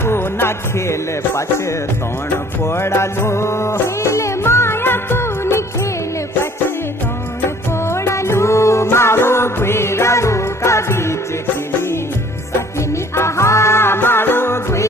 को ना खेल पछतौण पोड़ालो खेल माया को नि खेल पछतौण पोड़ालो मारो भेरारो का बीच